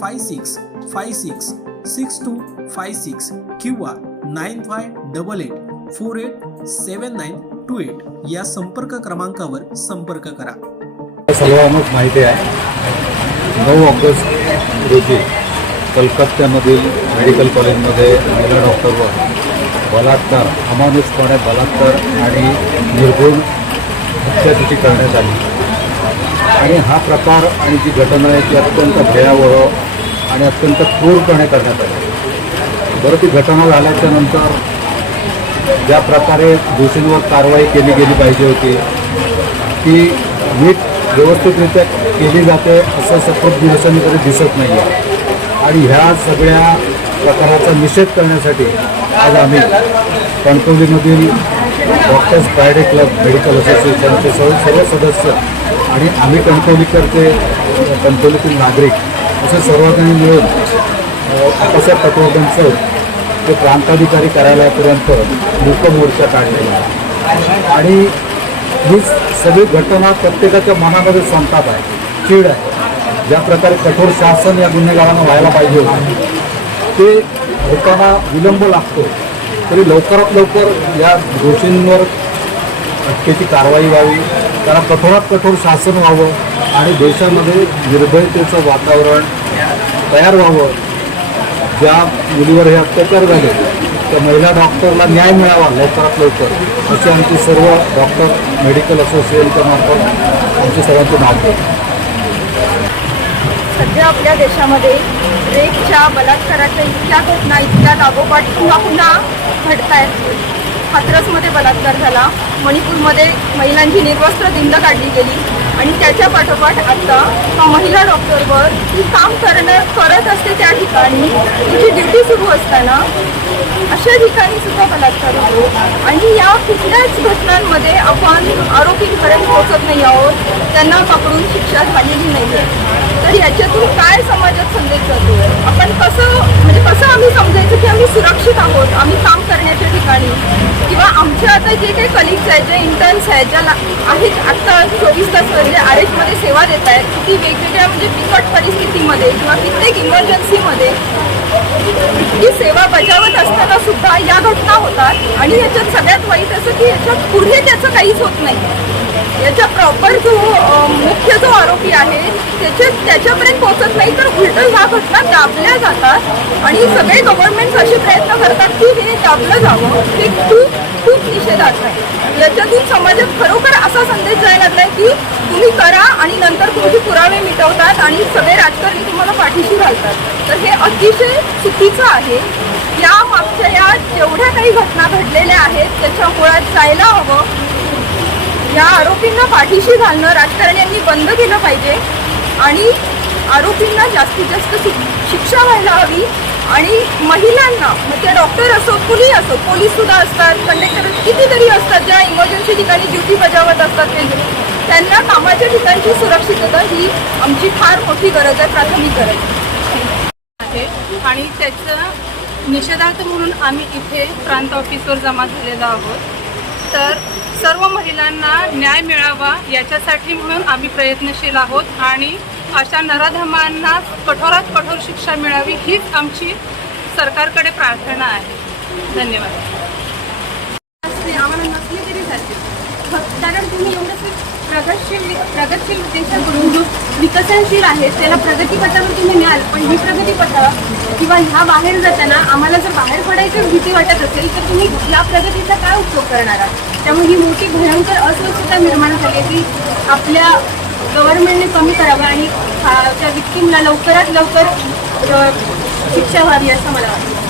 five six five six six two five six किंवा nine five double eight four eight seven nine two eight या संपर्क क्रमांकावर संपर्क करा. सर्वांनाच माहिती आहे. नऊ ऑगस्ट रोजी कलकत्त्यामधील मेडिकल कॉलेजमध्ये महिला डॉक्टरवर बलात्कार अमानुषपणे बलात्कार आणि निर्गुण हत्या तिची करण्यात आली. आणि हा प्रकार आणि जी घटना आहे ती अत्यंत भयावह आणि अत्यंत क्रूरपणे करण्यात आली. बरं ती घटना झाल्याच्यानंतर ज्या प्रकारे दोषींवर कारवाई केली गेली पाहिजे होती ती नीट व्यवस्थितरित्या केली जाते असं सतत दिवसांनी तरी दिसत नाही आहे आणि ह्या सगळ्या प्रकाराचा निषेध करण्यासाठी आज आम्ही कणकवलीमधील डॉक्टर्स फ्रायडे क्लब मेडिकल असोसिएशनचे सर्व सर्व सदस्य आणि आम्ही कणकवलीकरचे कणकवलीतील नागरिक असे सर्वांनी मिळून आकाशात तत्वज्ञांसह ते प्रांताधिकारी कार्यालयापर्यंत मूक मोर्चा काढलेला आणि ही सगळी घटना प्रत्येकाच्या मनामध्ये संताप आहे चीड आहे. ज्या प्रकारे कठोर शासन या गुन्हेगारांना व्हायला पाहिजे होतं ते होताना विलंब लागतो. तरी लवकरात लवकर या दोषींवर अटकेची कारवाई व्हावी त्याला कठोरात कठोर शासन व्हावं आणि देशामध्ये निर्भयतेचं वातावरण तयार व्हावं. ज्या मुलीवर हे अत्याचार झाले त्या महिला डॉक्टरला न्याय मिळावा लवकरात लवकर असे आमचे सर्व डॉक्टर मेडिकल असोसिएशनच्या मार्फत आमची सर्वांची मागणी सध्या आपल्या देशामध्ये रेपच्या बलात्काराच्या इतक्या घटना इतक्या लागोपाठ पुन्हा पुन्हा घडत आहेत हाथरसमध्ये बलात्कार झाला. मणिपूरमध्ये महिलांची निर्वस्त्र दिंड काढली गेली. आणि त्याच्या पाठोपाठ आता हा महिला डॉक्टरवर ती काम करणं करत असते त्या ठिकाणी. तिची ड्युटी सुरू असताना अशा ठिकाणी सुद्धा बलात्कार होतो. आणि या कुठल्याच घटनांमध्ये आपण आरोपींपर्यंत पोहोचत नाही आहोत. त्यांना पकडून शिक्षा झालेली नाही आहे तर याच्यातून काय समाजात संदेश जातो आपण कसं म्हणजे कसं आम्ही समजायचं की आम्ही सुरक्षित आहोत आम्ही काम करण्याच्या ठिकाणी? किंवा आमच्या आता जे काही कलिग्स आहेत जे इंटर्न्स आहेत ज्याला आहेत आत्ता चोवीस तास म्हणजे आर एचमध्ये सेवा देत आहेत किती वेगवेगळ्या म्हणजे बिकट परिस्थितीमध्ये किंवा कित्येक इमर्जन्सीमध्ये ही सेवा बजावत असताना सुद्धा या घटना होतात आणि याच्यात सगळ्यात वाईट असं की याच्यात पुढे त्याचं काहीच होत नाही. याच्या प्रॉपर जो मुख्य जो आरोपी आहे त्याचे त्याच्यापर्यंत पोहोचत नाही तर उलट ह्या घटना दाबल्या जातात. आणि सगळे गव्हर्नमेंट असे प्रयत्न करतात की हे दाबलं जावं. हे खूप खूप निषेधार्थ आहे. याच्यातून समाजात खरोखर असा संदेश जायला लागला की तुम्ही करा आणि नंतर तुमचे पुरावे मिटवतात आणि सगळे राजकारणी तुम्हाला पाठीशी घालतात. तर हे अतिशय चुकीचं आहे. या मागच्या या जेवढ्या काही घटना घडलेल्या आहेत त्याच्या मुळात जायला हवं. या आरोपींना पाठीशी घालणं राजकारण्यांनी बंद केलं पाहिजे आणि आरोपींना जास्तीत जास्त शिक्षा व्हायला हवी आणि महिलांना मग ते डॉक्टर असो कुणी असो पोलीस सुद्धा असतात कंडक्टर कितीतरी असतात ज्या इमर्जन्सी ठिकाणी ड्युटी बजावत असतात ते त्यांना कामाच्या ठिकाणची सुरक्षितता ही आमची फार मोठी गरज आहे प्राथमिक गरज आहे. आहे. आणि त्याचं निषेधार्थ म्हणून आम्ही इथे प्रांत ऑफिसवर जमा झालेलो आहोत. तर सर्व महिलांना न्याय मिळावा याच्यासाठी म्हणून आम्ही प्रयत्नशील आहोत आणि अशा नराधमांना कठोरात कठोर शिक्षा मिळावी हीच आमची सरकारकडे प्रार्थना आहे. धन्यवाद. आम्हाला तरी कारण तुम्ही एवढं प्रगतशील प्रगतशील देशाकडून जो विकसनशील आहे त्याला प्रगतीपथावर तुम्ही न्याल पण ही प्रगतीपथावर किंवा ह्या बाहेर जाताना आम्हाला जर बाहेर पडायची भीती वाटत असेल तर तुम्ही या प्रगतीचा काय उपयोग करणार आहात? त्यामुळे ही मोठी भयंकर अस्वस्थता निर्माण झाली आहे की आपल्या गव्हर्नमेंटने कमी करावं आणि हा- त्या विक्टीमला लवकरात लवकर शिक्षा व्हावी असं मला वाटतं.